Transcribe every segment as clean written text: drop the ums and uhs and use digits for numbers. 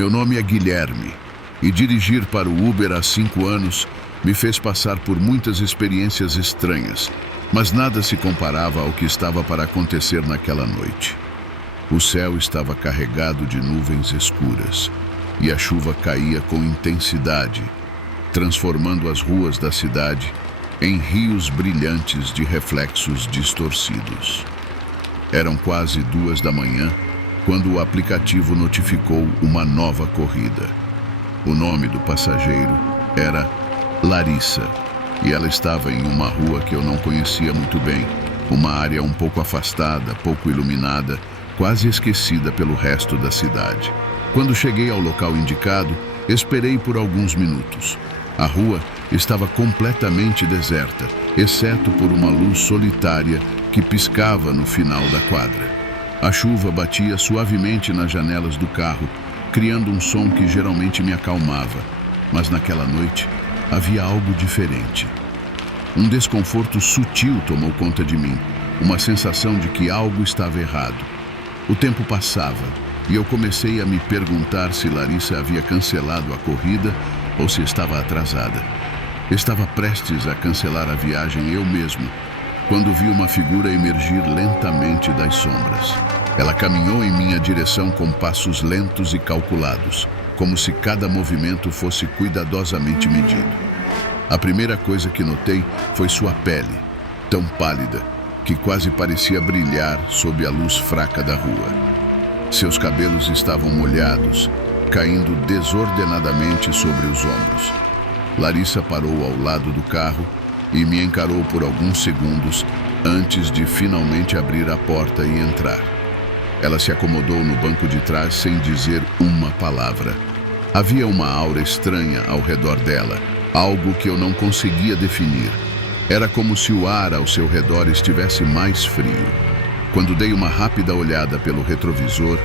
Meu nome é Guilherme e dirigir para o Uber há 5 anos me fez passar por muitas experiências estranhas, mas nada se comparava ao que estava para acontecer naquela noite. O céu estava carregado de nuvens escuras e a chuva caía com intensidade, transformando as ruas da cidade em rios brilhantes de reflexos distorcidos. Eram quase 2 da manhã quando o aplicativo notificou uma nova corrida. O nome do passageiro era Larissa e ela estava em uma rua que eu não conhecia muito bem, uma área um pouco afastada, pouco iluminada, quase esquecida pelo resto da cidade. Quando cheguei ao local indicado, esperei por alguns minutos. A rua estava completamente deserta, exceto por uma luz solitária que piscava no final da quadra. A chuva batia suavemente nas janelas do carro, criando um som que geralmente me acalmava, mas naquela noite havia algo diferente. Um desconforto sutil tomou conta de mim, uma sensação de que algo estava errado. O tempo passava e eu comecei a me perguntar se Larissa havia cancelado a corrida ou se estava atrasada. Estava prestes a cancelar a viagem eu mesmo, quando vi uma figura emergir lentamente das sombras. Ela caminhou em minha direção com passos lentos e calculados, como se cada movimento fosse cuidadosamente medido. A primeira coisa que notei foi sua pele, tão pálida que quase parecia brilhar sob a luz fraca da rua. Seus cabelos estavam molhados, caindo desordenadamente sobre os ombros. Larissa parou ao lado do carro e me encarou por alguns segundos antes de finalmente abrir a porta e entrar. Ela se acomodou no banco de trás sem dizer uma palavra. Havia uma aura estranha ao redor dela, algo que eu não conseguia definir. Era como se o ar ao seu redor estivesse mais frio. Quando dei uma rápida olhada pelo retrovisor,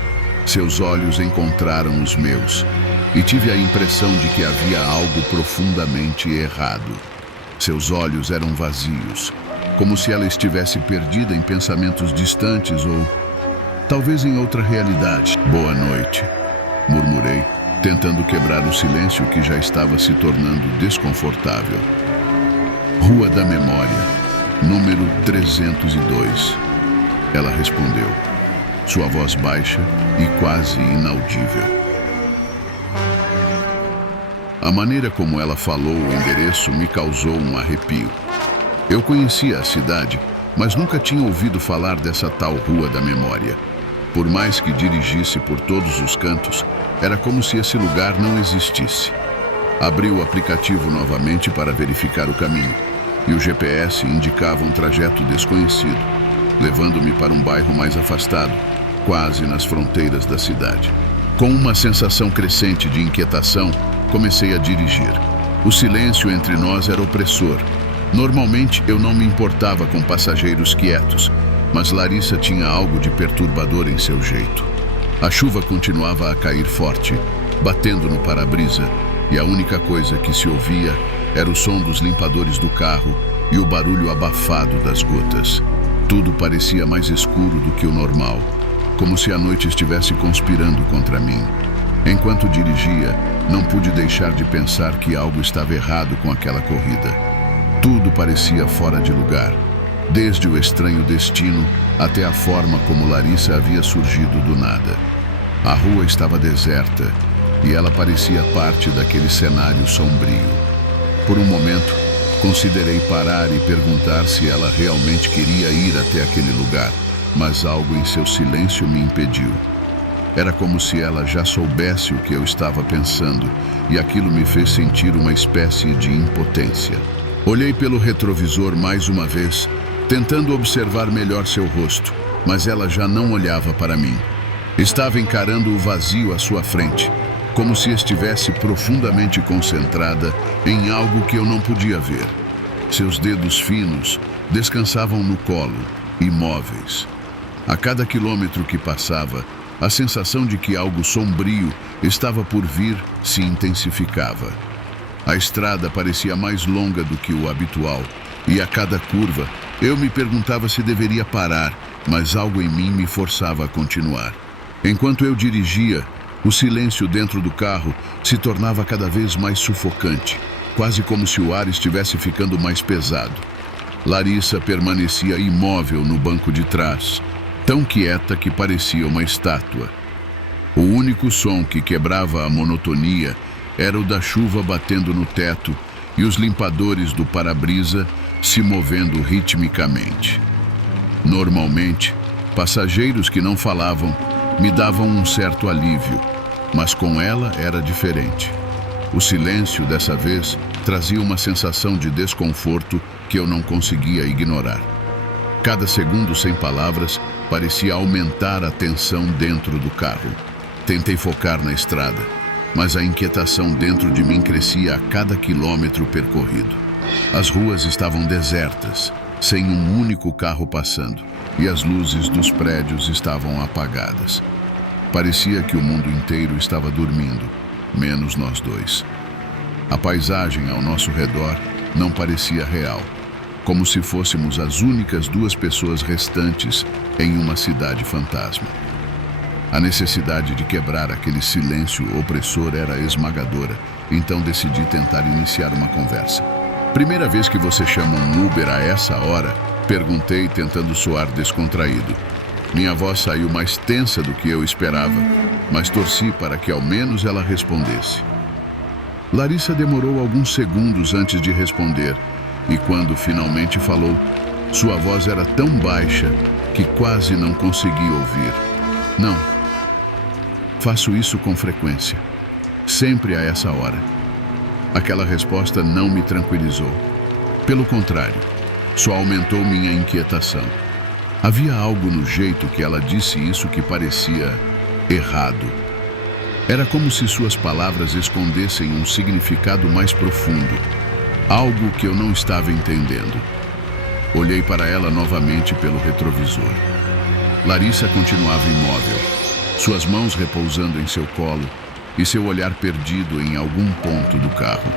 seus olhos encontraram os meus e tive a impressão de que havia algo profundamente errado. Seus olhos eram vazios, como se ela estivesse perdida em pensamentos distantes ou talvez em outra realidade. Boa noite, murmurei, tentando quebrar o silêncio que já estava se tornando desconfortável. Rua da Memória, número 302. Ela respondeu, sua voz baixa e quase inaudível. A maneira como ela falou o endereço me causou um arrepio. Eu conhecia a cidade, mas nunca tinha ouvido falar dessa tal Rua da Memória. Por mais que dirigisse por todos os cantos, era como se esse lugar não existisse. Abri o aplicativo novamente para verificar o caminho, e o GPS indicava um trajeto desconhecido, levando-me para um bairro mais afastado, quase nas fronteiras da cidade. Com uma sensação crescente de inquietação, comecei a dirigir. O silêncio entre nós era opressor. Normalmente eu não me importava com passageiros quietos, mas Larissa tinha algo de perturbador em seu jeito. A chuva continuava a cair forte, batendo no para-brisa, e a única coisa que se ouvia era o som dos limpadores do carro e o barulho abafado das gotas. Tudo parecia mais escuro do que o normal, como se a noite estivesse conspirando contra mim. Enquanto dirigia, não pude deixar de pensar que algo estava errado com aquela corrida. Tudo parecia fora de lugar, desde o estranho destino até a forma como Larissa havia surgido do nada. A rua estava deserta e ela parecia parte daquele cenário sombrio. Por um momento, considerei parar e perguntar se ela realmente queria ir até aquele lugar, mas algo em seu silêncio me impediu. Era como se ela já soubesse o que eu estava pensando, e aquilo me fez sentir uma espécie de impotência. Olhei pelo retrovisor mais uma vez, tentando observar melhor seu rosto, mas ela já não olhava para mim. Estava encarando o vazio à sua frente, como se estivesse profundamente concentrada em algo que eu não podia ver. Seus dedos finos descansavam no colo, imóveis. A cada quilômetro que passava, a sensação de que algo sombrio estava por vir se intensificava. A estrada parecia mais longa do que o habitual, e a cada curva eu me perguntava se deveria parar, mas algo em mim me forçava a continuar. Enquanto eu dirigia, O silêncio dentro do carro se tornava cada vez mais sufocante, quase como se o ar estivesse ficando mais pesado. Larissa permanecia imóvel no banco de trás, tão quieta que parecia uma estátua. O único som que quebrava a monotonia era o da chuva batendo no teto e os limpadores do para-brisa se movendo ritmicamente. Normalmente, passageiros que não falavam me davam um certo alívio, mas com ela era diferente. O silêncio, dessa vez, trazia uma sensação de desconforto que eu não conseguia ignorar. Cada segundo sem palavras parecia aumentar a tensão dentro do carro. Tentei focar na estrada, mas a inquietação dentro de mim crescia a cada quilômetro percorrido. As ruas estavam desertas, sem um único carro passando, e as luzes dos prédios estavam apagadas. Parecia que o mundo inteiro estava dormindo, menos nós dois. A paisagem ao nosso redor não parecia real, como se fôssemos as únicas duas pessoas restantes em uma cidade fantasma. A necessidade de quebrar aquele silêncio opressor era esmagadora, então decidi tentar iniciar uma conversa. "Primeira vez que você chama um Uber a essa hora?", perguntei, tentando soar descontraído. Minha voz saiu mais tensa do que eu esperava, mas torci para que ao menos ela respondesse. Larissa demorou alguns segundos antes de responder, e quando finalmente falou, sua voz era tão baixa que quase não consegui ouvir. "Não. Faço isso com frequência. Sempre a essa hora." Aquela resposta não me tranquilizou. Pelo contrário, só aumentou minha inquietação. Havia algo no jeito que ela disse isso que parecia errado. Era como se suas palavras escondessem um significado mais profundo, algo que eu não estava entendendo. Olhei para ela novamente pelo retrovisor. Larissa continuava imóvel, suas mãos repousando em seu colo e seu olhar perdido em algum ponto do carro.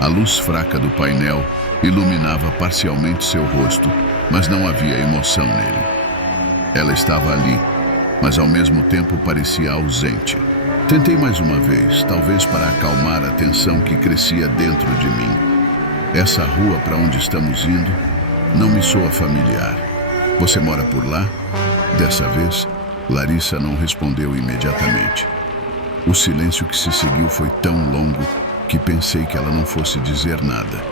A luz fraca do painel iluminava parcialmente seu rosto, mas não havia emoção nele. Ela estava ali, mas ao mesmo tempo parecia ausente. Tentei mais uma vez, talvez para acalmar a tensão que crescia dentro de mim. "Essa rua para onde estamos indo não me soa familiar. Você mora por lá?" Dessa vez, Larissa não respondeu imediatamente. O silêncio que se seguiu foi tão longo que pensei que ela não fosse dizer nada.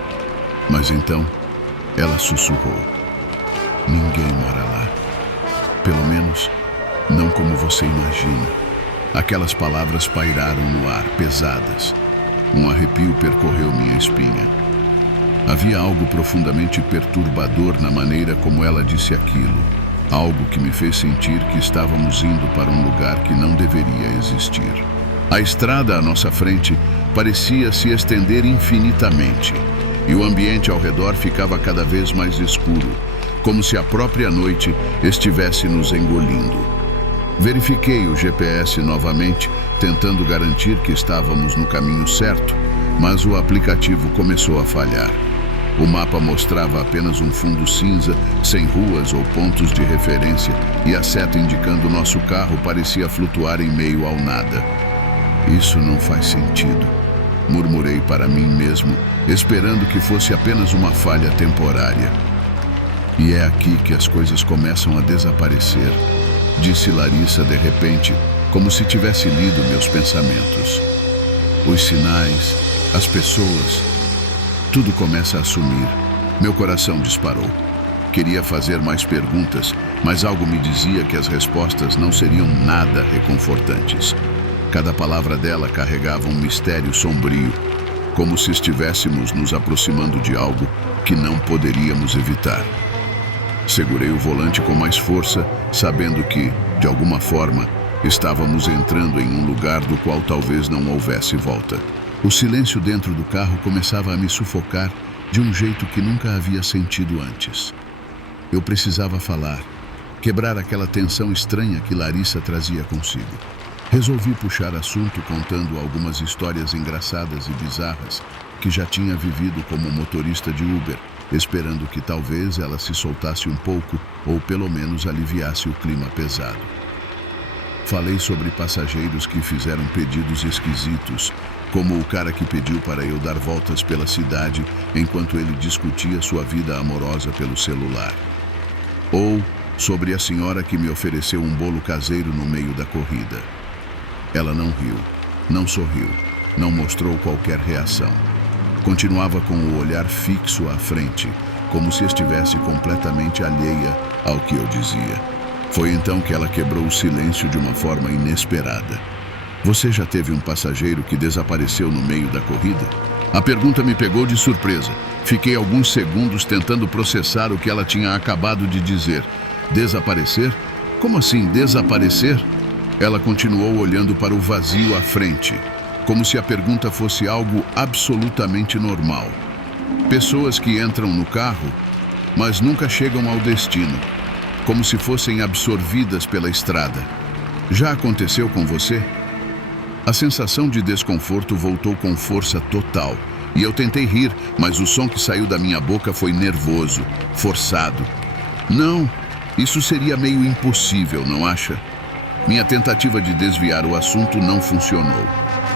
Mas então, ela sussurrou: "Ninguém mora lá. Pelo menos, não como você imagina." Aquelas palavras pairaram no ar, pesadas. Um arrepio percorreu minha espinha. Havia algo profundamente perturbador na maneira como ela disse aquilo. Algo que me fez sentir que estávamos indo para um lugar que não deveria existir. A estrada à nossa frente parecia se estender infinitamente, e o ambiente ao redor ficava cada vez mais escuro, como se a própria noite estivesse nos engolindo. Verifiquei o GPS novamente, tentando garantir que estávamos no caminho certo, mas o aplicativo começou a falhar. O mapa mostrava apenas um fundo cinza, sem ruas ou pontos de referência, e a seta indicando nosso carro parecia flutuar em meio ao nada. "Isso não faz sentido", murmurei para mim mesmo, esperando que fosse apenas uma falha temporária. "E é aqui que as coisas começam a desaparecer", disse Larissa de repente, como se tivesse lido meus pensamentos. "Os sinais, as pessoas, tudo começa a sumir." Meu coração disparou. Queria fazer mais perguntas, mas algo me dizia que as respostas não seriam nada reconfortantes. Cada palavra dela carregava um mistério sombrio, como se estivéssemos nos aproximando de algo que não poderíamos evitar. Segurei o volante com mais força, sabendo que, de alguma forma, estávamos entrando em um lugar do qual talvez não houvesse volta. O silêncio dentro do carro começava a me sufocar de um jeito que nunca havia sentido antes. Eu precisava falar, quebrar aquela tensão estranha que Larissa trazia consigo. Resolvi puxar assunto contando algumas histórias engraçadas e bizarras que já tinha vivido como motorista de Uber, esperando que talvez ela se soltasse um pouco ou pelo menos aliviasse o clima pesado. Falei sobre passageiros que fizeram pedidos esquisitos, como o cara que pediu para eu dar voltas pela cidade enquanto ele discutia sua vida amorosa pelo celular. Ou sobre a senhora que me ofereceu um bolo caseiro no meio da corrida. Ela não riu, não sorriu, não mostrou qualquer reação. Continuava com o olhar fixo à frente, como se estivesse completamente alheia ao que eu dizia. Foi então que ela quebrou o silêncio de uma forma inesperada. Você já teve um passageiro que desapareceu no meio da corrida? A pergunta me pegou de surpresa. Fiquei alguns segundos tentando processar o que ela tinha acabado de dizer. Desaparecer? Como assim desaparecer? Ela continuou olhando para o vazio à frente, como se a pergunta fosse algo absolutamente normal. Pessoas que entram no carro, mas nunca chegam ao destino, como se fossem absorvidas pela estrada. Já aconteceu com você? A sensação de desconforto voltou com força total, e eu tentei rir, mas o som que saiu da minha boca foi nervoso, forçado. Não, isso seria meio impossível, não acha? Minha tentativa de desviar o assunto não funcionou.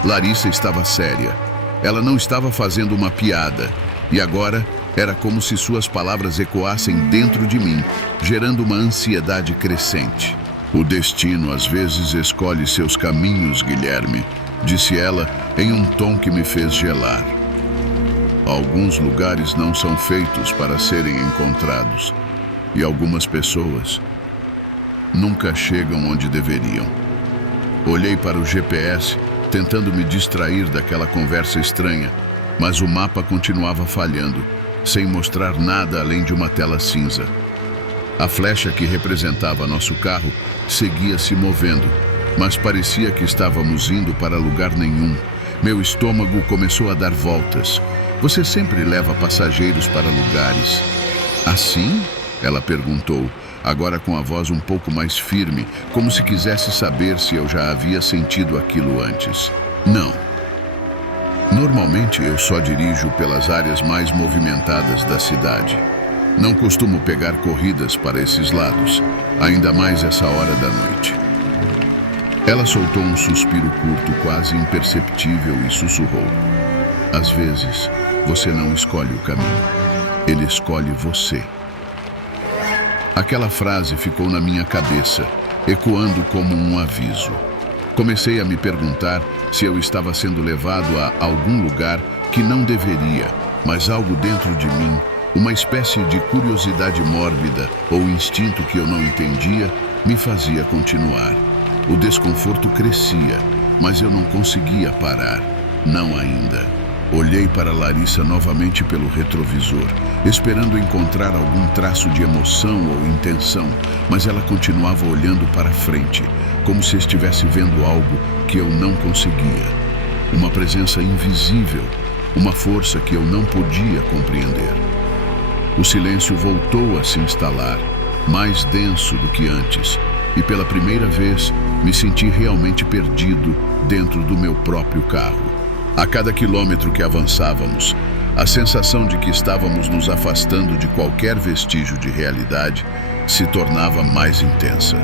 Larissa estava séria. Ela não estava fazendo uma piada, e agora era como se suas palavras ecoassem dentro de mim, gerando uma ansiedade crescente. O destino às vezes escolhe seus caminhos, Guilherme, disse ela em um tom que me fez gelar. Alguns lugares não são feitos para serem encontrados, e algumas pessoas nunca chegam onde deveriam. Olhei para o GPS, tentando me distrair daquela conversa estranha, mas o mapa continuava falhando, sem mostrar nada além de uma tela cinza. A flecha que representava nosso carro seguia se movendo, mas parecia que estávamos indo para lugar nenhum. Meu estômago começou a dar voltas. Você sempre leva passageiros para lugares assim? Ela perguntou, agora com a voz um pouco mais firme, como se quisesse saber se eu já havia sentido aquilo antes. Não. Normalmente eu só dirijo pelas áreas mais movimentadas da cidade. Não costumo pegar corridas para esses lados, ainda mais essa hora da noite. Ela soltou um suspiro curto, quase imperceptível, e sussurrou. Às vezes, você não escolhe o caminho. Ele escolhe você. Aquela frase ficou na minha cabeça, ecoando como um aviso. Comecei a me perguntar se eu estava sendo levado a algum lugar que não deveria, mas algo dentro de mim, uma espécie de curiosidade mórbida ou instinto que eu não entendia, me fazia continuar. O desconforto crescia, mas eu não conseguia parar. Não ainda. Olhei para Larissa novamente pelo retrovisor, esperando encontrar algum traço de emoção ou intenção, mas ela continuava olhando para frente, como se estivesse vendo algo que eu não conseguia. Uma presença invisível, uma força que eu não podia compreender. O silêncio voltou a se instalar, mais denso do que antes, e pela primeira vez me senti realmente perdido dentro do meu próprio carro. A cada quilômetro que avançávamos, a sensação de que estávamos nos afastando de qualquer vestígio de realidade se tornava mais intensa.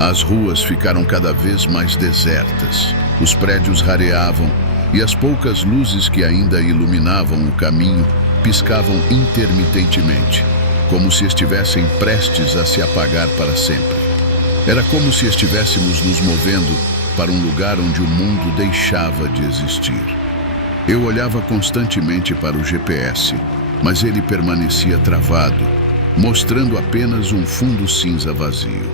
As ruas ficaram cada vez mais desertas, os prédios rareavam e as poucas luzes que ainda iluminavam o caminho piscavam intermitentemente, como se estivessem prestes a se apagar para sempre. Era como se estivéssemos nos movendo para um lugar onde o mundo deixava de existir. Eu olhava constantemente para o GPS, mas ele permanecia travado, mostrando apenas um fundo cinza vazio.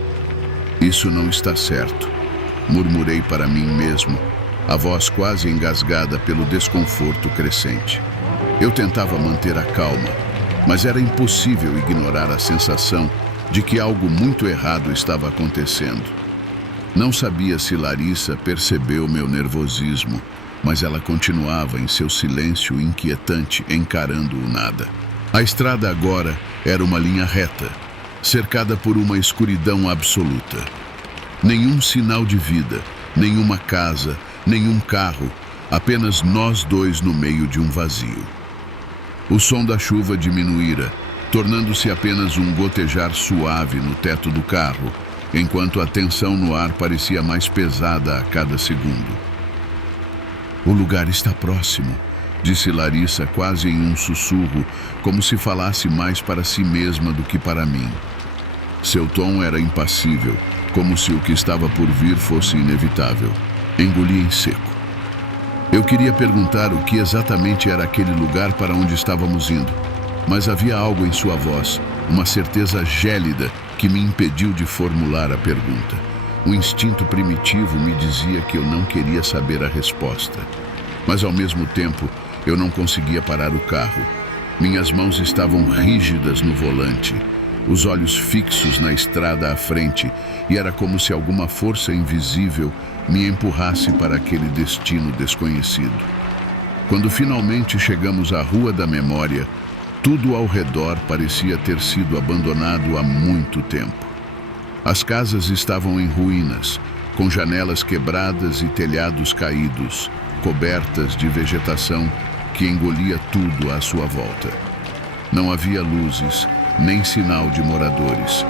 Isso não está certo, murmurei para mim mesmo, a voz quase engasgada pelo desconforto crescente. Eu tentava manter a calma, mas era impossível ignorar a sensação de que algo muito errado estava acontecendo. Não sabia se Larissa percebeu meu nervosismo, mas ela continuava em seu silêncio inquietante, encarando o nada. A estrada agora era uma linha reta, cercada por uma escuridão absoluta. Nenhum sinal de vida, nenhuma casa, nenhum carro, apenas nós dois no meio de um vazio. O som da chuva diminuíra, tornando-se apenas um gotejar suave no teto do carro, enquanto a tensão no ar parecia mais pesada a cada segundo. "O lugar está próximo", disse Larissa quase em um sussurro, como se falasse mais para si mesma do que para mim. Seu tom era impassível, como se o que estava por vir fosse inevitável. Engoli em seco. Eu queria perguntar o que exatamente era aquele lugar para onde estávamos indo, mas havia algo em sua voz, uma certeza gélida que me impediu de formular a pergunta. Um instinto primitivo me dizia que eu não queria saber a resposta. Mas ao mesmo tempo, eu não conseguia parar o carro. Minhas mãos estavam rígidas no volante, os olhos fixos na estrada à frente, e era como se alguma força invisível me empurrasse para aquele destino desconhecido. Quando finalmente chegamos à Rua da Memória, tudo ao redor parecia ter sido abandonado há muito tempo. As casas estavam em ruínas, com janelas quebradas e telhados caídos, cobertas de vegetação que engolia tudo à sua volta. Não havia luzes, nem sinal de moradores.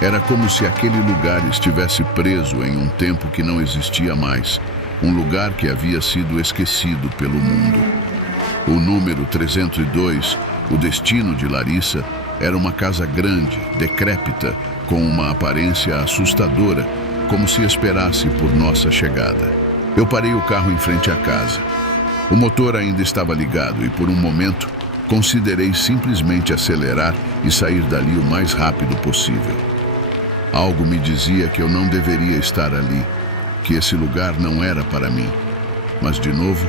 Era como se aquele lugar estivesse preso em um tempo que não existia mais, um lugar que havia sido esquecido pelo mundo. O número 302, o destino de Larissa, era uma casa grande, decrépita, com uma aparência assustadora, como se esperasse por nossa chegada. Eu parei o carro em frente à casa. O motor ainda estava ligado e, por um momento, considerei simplesmente acelerar e sair dali o mais rápido possível. Algo me dizia que eu não deveria estar ali, que esse lugar não era para mim. Mas, de novo,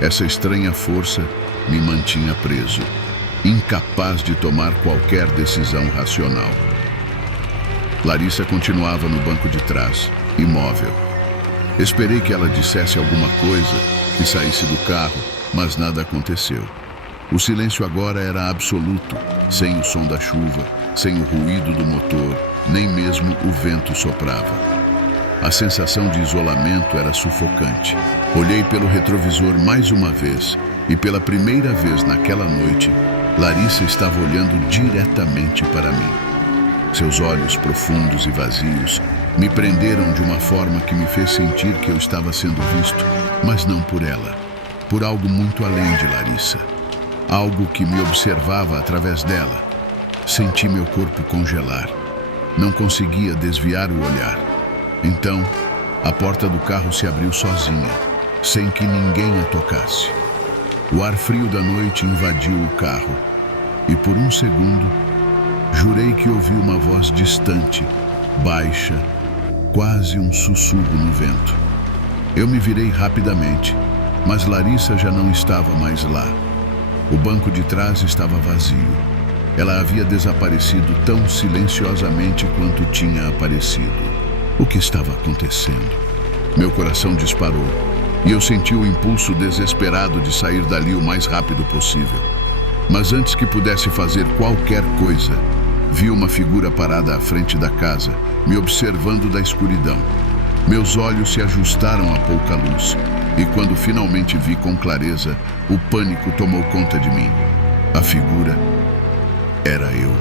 essa estranha força me mantinha preso, incapaz de tomar qualquer decisão racional. Larissa continuava no banco de trás, imóvel. Esperei que ela dissesse alguma coisa, que saísse do carro, mas nada aconteceu. O silêncio agora era absoluto, sem o som da chuva, sem o ruído do motor, nem mesmo o vento soprava. A sensação de isolamento era sufocante. Olhei pelo retrovisor mais uma vez e, pela primeira vez naquela noite, Larissa estava olhando diretamente para mim. Seus olhos profundos e vazios me prenderam de uma forma que me fez sentir que eu estava sendo visto, mas não por ela, por algo muito além de Larissa. Algo que me observava através dela. Senti meu corpo congelar. Não conseguia desviar o olhar. Então, a porta do carro se abriu sozinha, sem que ninguém a tocasse. O ar frio da noite invadiu o carro, e por um segundo, jurei que ouvi uma voz distante, baixa, quase um sussurro no vento. Eu me virei rapidamente, mas Larissa já não estava mais lá. O banco de trás estava vazio. Ela havia desaparecido tão silenciosamente quanto tinha aparecido. O que estava acontecendo? Meu coração disparou, e eu senti o impulso desesperado de sair dali o mais rápido possível. Mas antes que pudesse fazer qualquer coisa, vi uma figura parada à frente da casa, me observando da escuridão. Meus olhos se ajustaram a pouca luz, e quando finalmente vi com clareza, o pânico tomou conta de mim. A figura era eu.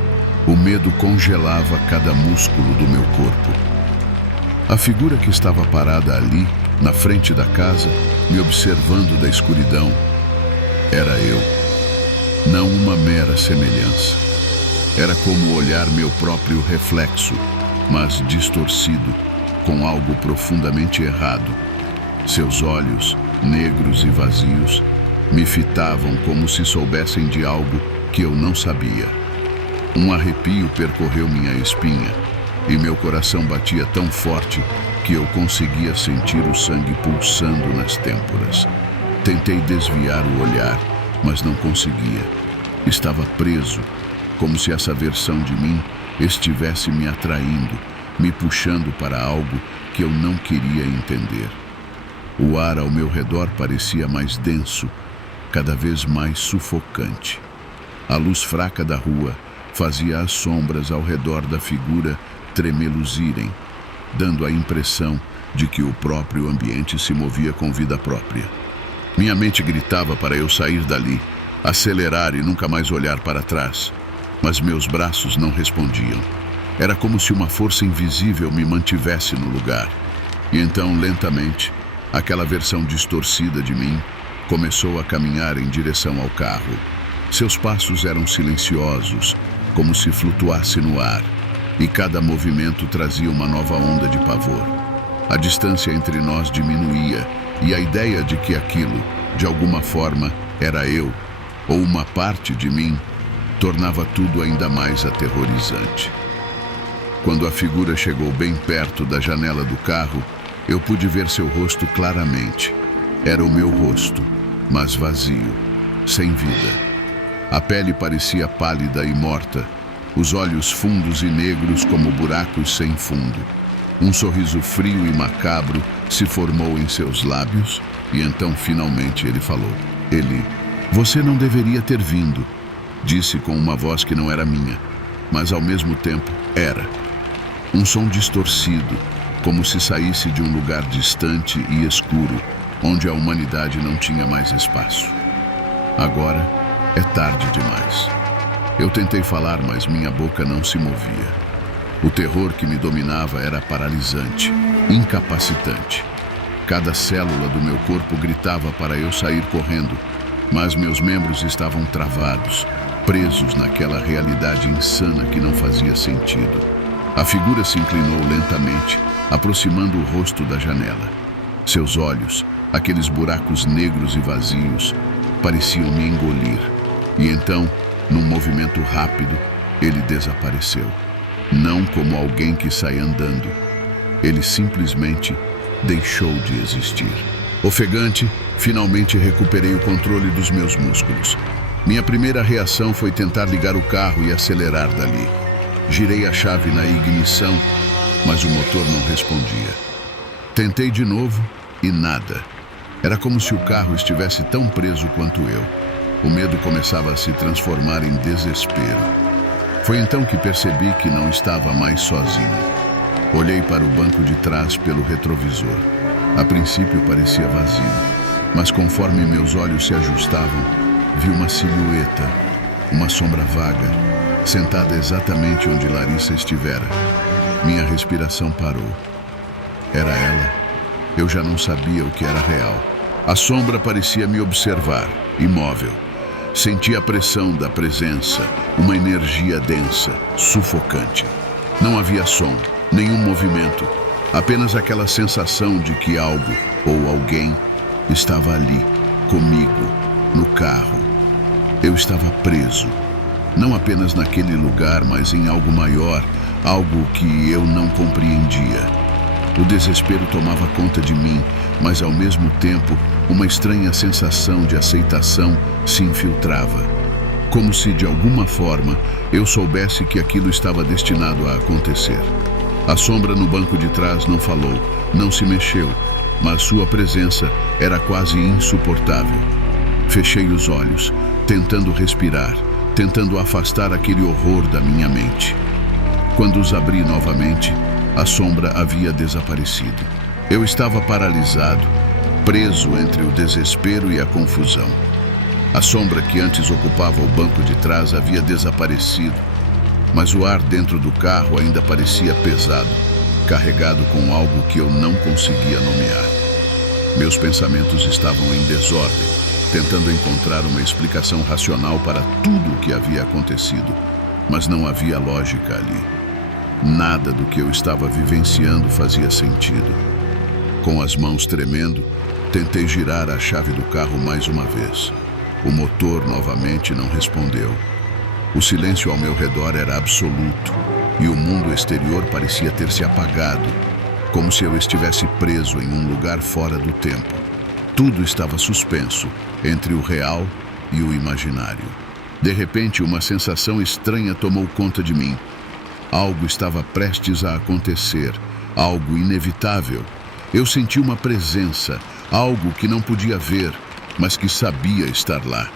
O medo congelava cada músculo do meu corpo. A figura que estava parada ali, na frente da casa, me observando da escuridão, era eu. Não uma mera semelhança. Era como olhar meu próprio reflexo, mas distorcido, com algo profundamente errado. Seus olhos, negros e vazios, me fitavam como se soubessem de algo que eu não sabia. Um arrepio percorreu minha espinha, e meu coração batia tão forte que eu conseguia sentir o sangue pulsando nas têmporas. Tentei desviar o olhar, mas não conseguia. Estava preso, como se essa versão de mim estivesse me atraindo, me puxando para algo que eu não queria entender. O ar ao meu redor parecia mais denso, cada vez mais sufocante. A luz fraca da rua fazia as sombras ao redor da figura tremeluzirem, dando a impressão de que o próprio ambiente se movia com vida própria. Minha mente gritava para eu sair dali, acelerar e nunca mais olhar para trás, mas meus braços não respondiam. Era como se uma força invisível me mantivesse no lugar. E então, lentamente, aquela versão distorcida de mim começou a caminhar em direção ao carro. Seus passos eram silenciosos, como se flutuasse no ar, e cada movimento trazia uma nova onda de pavor. A distância entre nós diminuía, e a ideia de que aquilo, de alguma forma, era eu, ou uma parte de mim, tornava tudo ainda mais aterrorizante. Quando a figura chegou bem perto da janela do carro, eu pude ver seu rosto claramente. Era o meu rosto, mas vazio, sem vida. A pele parecia pálida e morta, os olhos fundos e negros como buracos sem fundo. Um sorriso frio e macabro se formou em seus lábios e então finalmente ele falou. Você não deveria ter vindo, disse com uma voz que não era minha, mas ao mesmo tempo era. Um som distorcido, como se saísse de um lugar distante e escuro, onde a humanidade não tinha mais espaço. Agora é tarde demais. Eu tentei falar, mas minha boca não se movia. O terror que me dominava era paralisante, incapacitante. Cada célula do meu corpo gritava para eu sair correndo, mas meus membros estavam travados, presos naquela realidade insana que não fazia sentido. A figura se inclinou lentamente, aproximando o rosto da janela. Seus olhos, aqueles buracos negros e vazios, pareciam me engolir. E então, num movimento rápido, ele desapareceu. Não como alguém que sai andando. Ele simplesmente deixou de existir. Ofegante, finalmente recuperei o controle dos meus músculos. Minha primeira reação foi tentar ligar o carro e acelerar dali. Girei a chave na ignição, mas o motor não respondia. Tentei de novo e nada. Era como se o carro estivesse tão preso quanto eu. O medo começava a se transformar em desespero. Foi então que percebi que não estava mais sozinho. Olhei para o banco de trás pelo retrovisor. A princípio parecia vazio, mas conforme meus olhos se ajustavam, vi uma silhueta, uma sombra vaga, sentada exatamente onde Larissa estivera. Minha respiração parou. Era ela. Eu já não sabia o que era real. A sombra parecia me observar, imóvel. Senti a pressão da presença, uma energia densa, sufocante. Não havia som, nenhum movimento, apenas aquela sensação de que algo ou alguém estava ali, comigo, no carro. Eu estava preso, não apenas naquele lugar, mas em algo maior, algo que eu não compreendia. O desespero tomava conta de mim, mas ao mesmo tempo, uma estranha sensação de aceitação se infiltrava. Como se, de alguma forma, eu soubesse que aquilo estava destinado a acontecer. A sombra no banco de trás não falou, não se mexeu, mas sua presença era quase insuportável. Fechei os olhos, tentando respirar, tentando afastar aquele horror da minha mente. Quando os abri novamente, a sombra havia desaparecido. Eu estava paralisado, preso entre o desespero e a confusão. A sombra que antes ocupava o banco de trás havia desaparecido, mas o ar dentro do carro ainda parecia pesado, carregado com algo que eu não conseguia nomear. Meus pensamentos estavam em desordem, tentando encontrar uma explicação racional para tudo o que havia acontecido, mas não havia lógica ali. Nada do que eu estava vivenciando fazia sentido. Com as mãos tremendo, tentei girar a chave do carro mais uma vez. O motor novamente não respondeu. O silêncio ao meu redor era absoluto e o mundo exterior parecia ter se apagado, como se eu estivesse preso em um lugar fora do tempo. Tudo estava suspenso entre o real e o imaginário. De repente, uma sensação estranha tomou conta de mim. Algo estava prestes a acontecer, algo inevitável. Eu senti uma presença, algo que não podia ver, mas que sabia estar lá.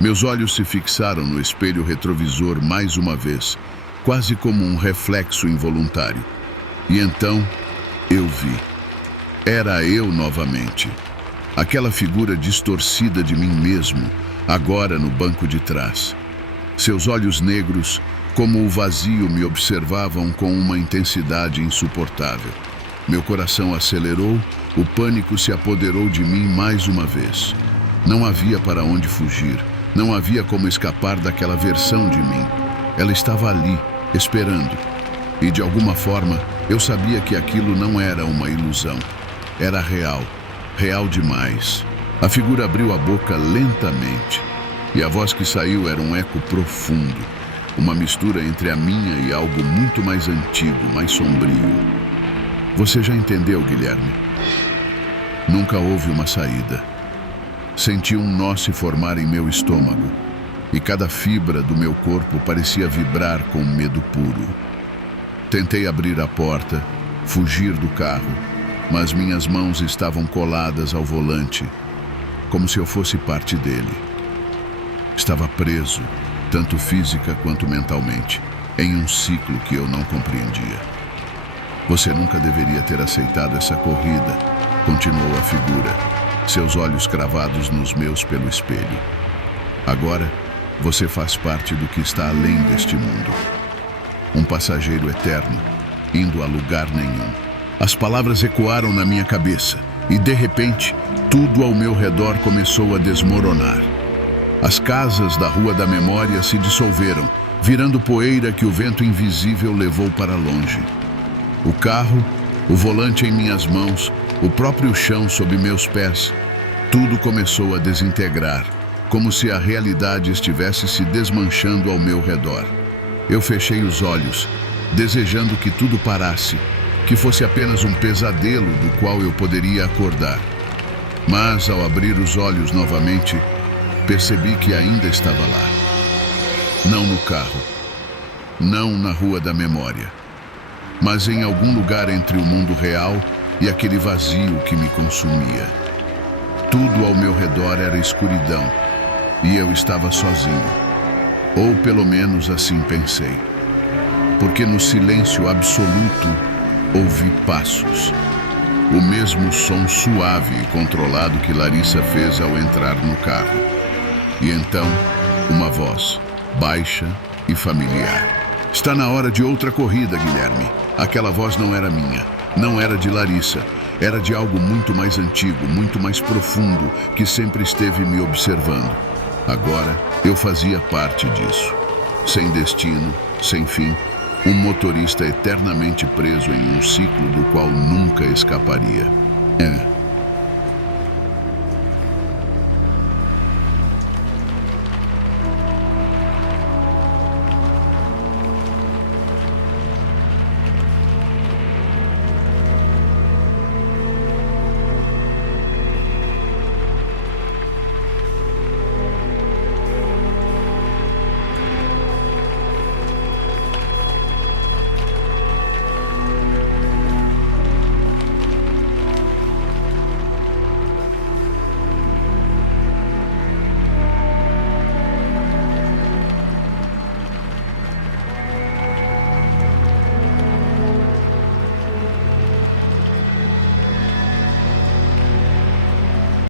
Meus olhos se fixaram no espelho retrovisor mais uma vez, quase como um reflexo involuntário. E então, eu vi. Era eu novamente. Aquela figura distorcida de mim mesmo, agora no banco de trás. Seus olhos negros, como o vazio me observavam com uma intensidade insuportável. Meu coração acelerou, o pânico se apoderou de mim mais uma vez. Não havia para onde fugir, não havia como escapar daquela versão de mim. Ela estava ali, esperando. E de alguma forma, eu sabia que aquilo não era uma ilusão. Era real, real demais. A figura abriu a boca lentamente, e a voz que saiu era um eco profundo, uma mistura entre a minha e algo muito mais antigo, mais sombrio. Você já entendeu, Guilherme? Nunca houve uma saída. Senti um nó se formar em meu estômago, e cada fibra do meu corpo parecia vibrar com medo puro. Tentei abrir a porta, fugir do carro, mas minhas mãos estavam coladas ao volante, como se eu fosse parte dele. Estava preso, tanto física quanto mentalmente, em um ciclo que eu não compreendia. Você nunca deveria ter aceitado essa corrida, continuou a figura, seus olhos cravados nos meus pelo espelho. Agora, você faz parte do que está além deste mundo. Um passageiro eterno, indo a lugar nenhum. As palavras ecoaram na minha cabeça, e de repente, tudo ao meu redor começou a desmoronar. As casas da Rua da Memória se dissolveram, virando poeira que o vento invisível levou para longe. O carro, o volante em minhas mãos, o próprio chão sob meus pés, tudo começou a desintegrar, como se a realidade estivesse se desmanchando ao meu redor. Eu fechei os olhos, desejando que tudo parasse, que fosse apenas um pesadelo do qual eu poderia acordar. Mas, ao abrir os olhos novamente, percebi que ainda estava lá. Não no carro, não na Rua da Memória, mas em algum lugar entre o mundo real e aquele vazio que me consumia. Tudo ao meu redor era escuridão, e eu estava sozinho. Ou pelo menos assim pensei. Porque no silêncio absoluto ouvi passos. O mesmo som suave e controlado que Larissa fez ao entrar no carro. E então, uma voz, baixa e familiar. Está na hora de outra corrida, Guilherme. Aquela voz não era minha, não era de Larissa. Era de algo muito mais antigo, muito mais profundo, que sempre esteve me observando. Agora, eu fazia parte disso. Sem destino, sem fim, um motorista eternamente preso em um ciclo do qual nunca escaparia.